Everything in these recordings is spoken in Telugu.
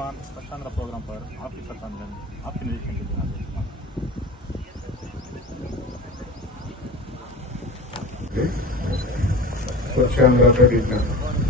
वर्तमान हस्ताक्षांतरण प्रोग्राम पर आपकी सरकार आपके निरीक्षण के लिए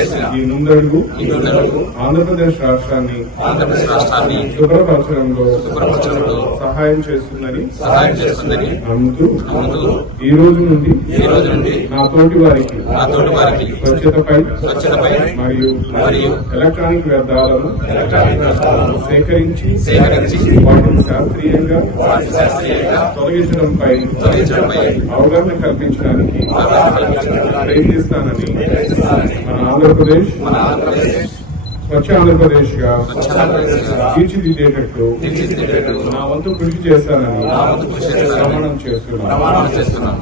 ఈ ముందడుగు ఆంధ్రప్రదేశ్ రాష్ట్రాన్ని ఆంధ్రప్రదేశ్ రాష్ట్రాన్ని శుభ్రపరచడంలో సహాయం చేస్తుందని సహాయం చేస్తుందని నమ్ముతూ ఈ రోజు నుండి ఈ రోజు నుండి నా తోటి వారికి నా తోటి వారికి స్వచ్ఛతపై స్వచ్ఛతపై మరియు మరియు ఎలక్ట్రానిక్ వ్యర్థాలను ఎలక్ట్రానిక్ వ్యర్థాలను సేకరించి సేకరించి వాటిని శాస్త్రీయంగా వాటి శాస్త్రీయంగా తొలగించడంపై తొలగించడంపై అవగాహన కల్పించడానికి ప్రయత్నిస్తానని మన మన ఆంధ్రప్రదేశ్ స్వచ్ఛ ఆంధ్రప్రదేశ్గా తీర్చిదిద్దేటట్టు నా వంతు కృషి చేస్తానని నా వంతు కృషి చేస్తానని ప్రమాణం చేస్తున్నాను.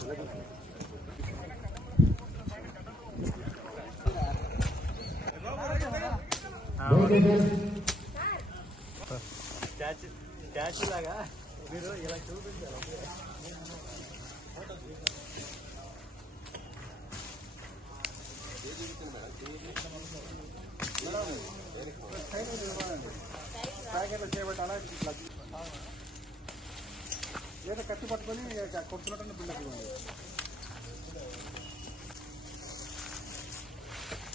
ప్రమాణం చేస్తున్నాను స్వచ్ఛాంధ్ర స్వచ్ఛాంధ్ర స్వచ్ఛ భారత్ స్వచ్ఛ భారత్ ఏదో కత్తి పట్టుకొని కొడుతున్నట్టు బిల్డప్